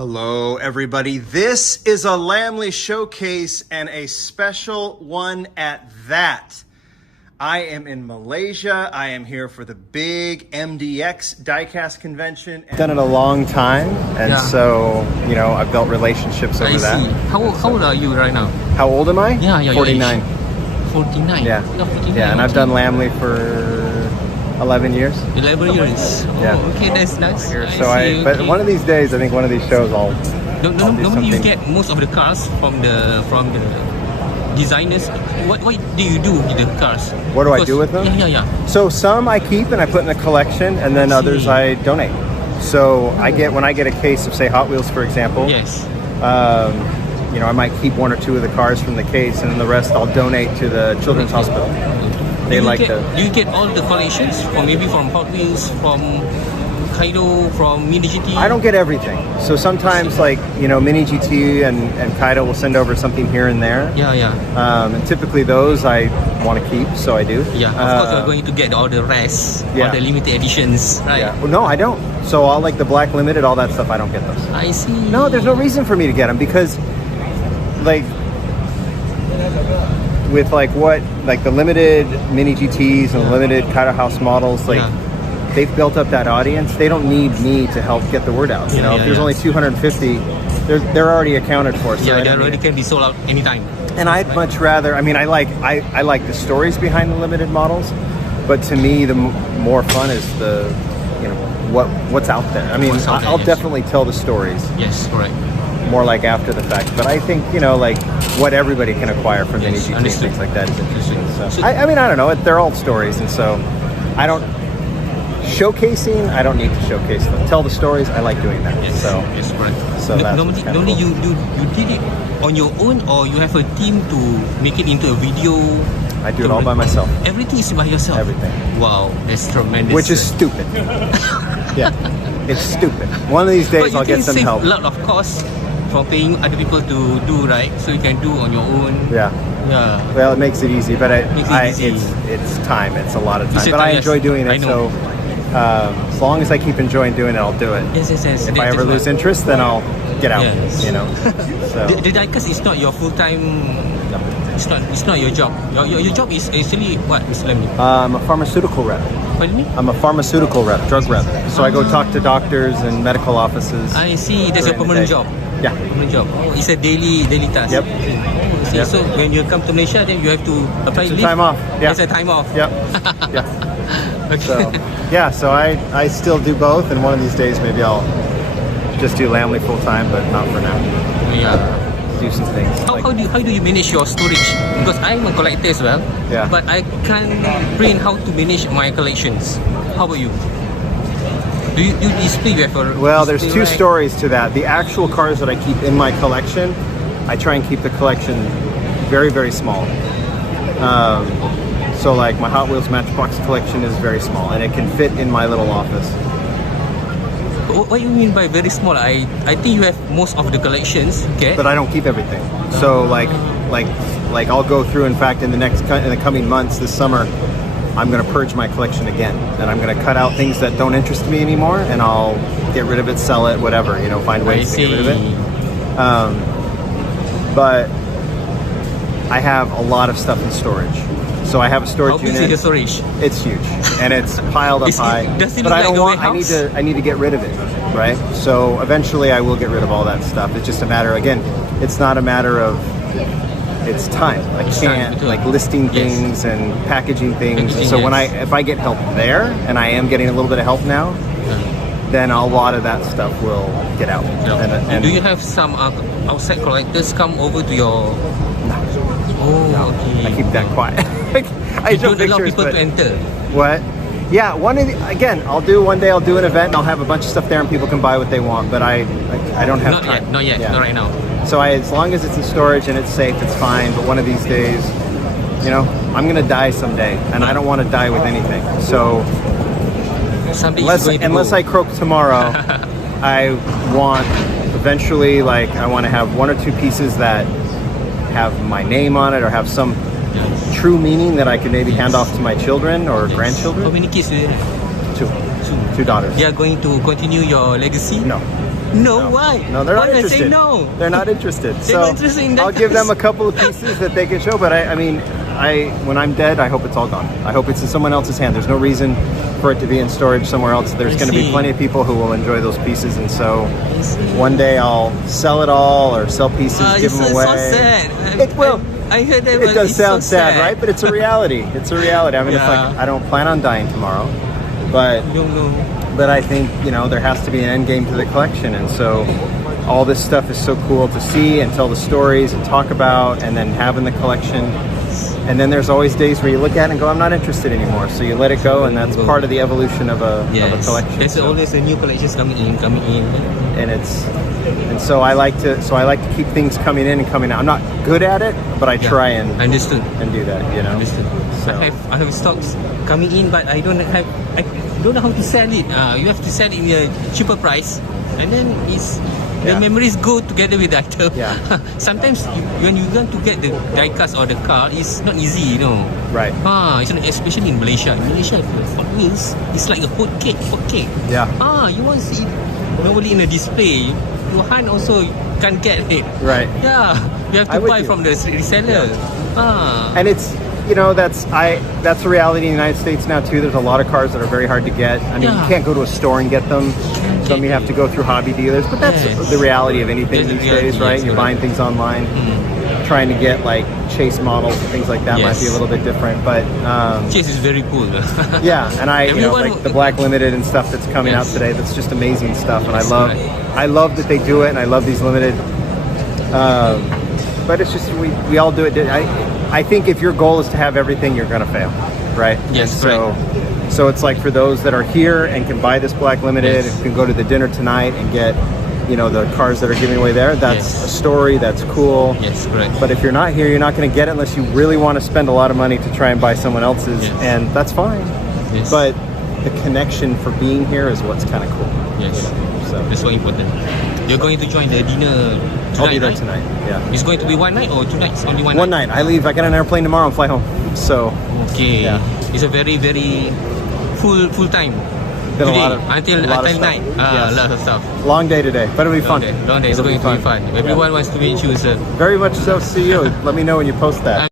Hello, everybody. This is a Lamley showcase and a special one at that. I am in Malaysia. I am here for the big MDX diecast convention. I've done it a long time, and so, you know, I've built relationships over that. I see. How old are you right now? How old am I? Yeah, 49. 49? Yeah. You're 49. Yeah, and I've done Lamley for 11 years. 11 years. Oh, Yeah. okay, that's nice. But one of these days, I think one of these shows I'll do Normally you something. get most of the cars from the designers. What do you do with the cars? What do I do with them? Yeah. So some I keep and I put in a collection, and then others I donate. So when I get a case of, say, Hot Wheels, for example. Yes. You know, I might keep one or two of the cars from the case, and then the rest I'll donate to the Children's Hospital. Do you get all the collections, or maybe from Hot Wheels, from Kaido, from Mini GT? I don't get everything. So sometimes, like, you know, Mini GT and Kaido will send over something here and there. Yeah. And typically those I want to keep, so I do. Yeah, of course you're going to get all the rest, all the limited editions, right? Yeah. Well, no, I don't. So all like the Black Limited, all that stuff, I don't get those. I see. No, there's no reason for me to get them because, like, with the limited Mini GTs and limited Kaido House models, they've built up that audience. They don't need me to help get the word out. You know, if there's only 250, they're already accounted for. So they already can be sold out anytime. And I'd much rather. I mean, I like the stories behind the limited models, but to me, the more fun is the, you know, what's out there. I mean, I'll definitely tell the stories. Yes, correct. More like after the fact, but I think, you know, like what everybody can acquire from Mini GT and things like that is interesting. So I mean, I don't know. They're all stories, and so I don't. Showcasing, I don't need to showcase them. Tell the stories, I like doing that. Yes, so yes, correct. So normally you did it on your own, or you have a team to make it into a video? I do it all by myself. Everything is by yourself? Everything. Wow, that's tremendous. Which is stupid. Yeah, it's stupid. One of these days I'll get some help. A lot of costs from paying other people to do, right? So you can do on your own. Yeah. Well, it makes it easy, but it's time. It's a lot of time. But I enjoy doing it, so as long as I keep enjoying doing it, I'll do it. Yes. If I ever lose interest, then I'll get out. Yes. You know. So. The diecast is not your full time. It's not your job. Your job is actually what, Mr. Lamley? I'm a pharmaceutical rep. Pardon me? I'm a pharmaceutical rep, drug rep. So I go talk to doctors and medical offices. I see. That's a permanent job. Yeah. Permanent job. Oh, it's a daily task. Yep. See, yep. So when you come to Malaysia, then you have to apply leave. Time off. Yeah. It's a time off. Yep. Yeah. Okay. So I still do both, and one of these days maybe I'll just do Lamley full time, but not for now. Yeah. Do some things. How do you manage your storage? Because I'm a collector as well. Yeah. But I can't brain how to manage my collections. How about you? Do you display? Well, there's two stories to that. The actual cars that I keep in my collection, I try and keep the collection very, very small. So like my Hot Wheels Matchbox collection is very small, and it can fit in my little office. What do you mean by very small? I think you have most of the collections, okay? But I don't keep everything. So like I'll go through. In fact, in the coming months, this summer, I'm going to purge my collection again, and I'm going to cut out things that don't interest me anymore, and I'll get rid of it, sell it, whatever. You know, find ways to get rid of it. But I have a lot of stuff in storage. So I have a storage unit. How big is your storage? It's huge, and it's piled up high. Does it but look I don't like want. I need to get rid of it, right? So eventually, I will get rid of all that stuff. It's just a matter. Again, it's not a matter of. It's time. I can't like listing things and packaging things. So if I get help there, and I am getting a little bit of help now, then a lot of that stuff will get out. And do you have some outside collectors come over to your? No, okay. I keep that quiet. I don't allow people to enter. What? Yeah, I'll do an event and I'll have a bunch of stuff there and people can buy what they want, but I don't have time. Not yet, not right now. So as long as it's in storage and it's safe, it's fine, but one of these days, you know, I'm going to die someday and I don't want to die with anything. So unless I croak tomorrow, I want eventually, like, I want to have one or two pieces that have my name on it or have some true meaning that I can maybe hand off to my children or grandchildren. How many kids do you have? Two daughters. They are going to continue your legacy? No. No, why? No, they're not Why I interested. say no? They're not interested. They're So not interested in that I'll give them a case. couple of pieces that they can show. But I mean, when I'm dead, I hope it's all gone. I hope it's in someone else's hand. There's no reason for it to be in storage somewhere else. There's I going to be see. plenty of people who will enjoy those pieces, and so I see. one day I'll sell it all or sell pieces, give It's them so away. sad. It will. I heard that. It does it's sound so sad, right? But it's a reality. It's a reality. I mean, it's Yeah. like I don't plan on dying tomorrow, but No. I think, you know, there has to be an end game to the collection, and so all this stuff is so cool to see and tell the stories and talk about, and then having the collection. And then there's always days where you look at it and go, I'm not interested anymore. So you let it go, and that's part of the evolution of a collection. There's So- always a new collections coming in. and so I like to keep things coming in and coming out. I'm not good at it, but I try and Understood. do that, you know. Understood. So I have stocks coming in, but I don't know how to sell it. You have to sell it in a cheaper price, and then the memories go together with the item. Yeah. Sometimes when you want to get the diecast or the car, it's not easy, you know. right. It's not, especially in Malaysia. In Malaysia, Hot Wheels, it's like a hot cake. Yeah. You want to see it normally in a display. Your hand also can't get it. Right. Yeah, you have I to would buy do. from the reseller. And it's, you know, that's a reality in the United States now too. There's a lot of cars that are very hard to get. I mean, you Yeah. can't go to a store and get them. Some you have to go through hobby dealers, but that's Yes. the reality of anything That's the these reality, days, right? yes, You're correct. buying things online, trying to get like chase models and things like that might be a Yes. little bit different, but Chase is very cool. yeah. And Everyone- like the Black Limited and stuff that's coming out Yes. today. That's just amazing stuff, and Yes, I love that they do it, and I love these limited. But it's just we all do it. I think if your goal is to have everything, you're gonna fail, right? Yes, And so it's like for those that are here and can buy this Black Limited, Yes. and can go to the dinner tonight and get, you know, the cars that are giving away there. That's Yes. a story. That's cool. Yes, correct. But if you're not here, you're not going to get it unless you really want to spend a lot of money to try and buy someone else's, Yes. and that's fine. Yes. But the connection for being here is what's kind of cool. Yes. You know, so That's what important. You're going to join the dinner tonight, I'll be there right? tonight. Yeah. It's going to be one night or 2 nights? Only one One night. I leave. I get an airplane tomorrow and fly home. So Okay. Yeah. It's a very, very full time. been Today, a lot of until stuff. night. Yes. A lot of stuff. long day today, but it'll be fun. Long day. It's It'll going to be fun. Everyone wants to meet you, sir. Very much so. See you. Let me know when you post that.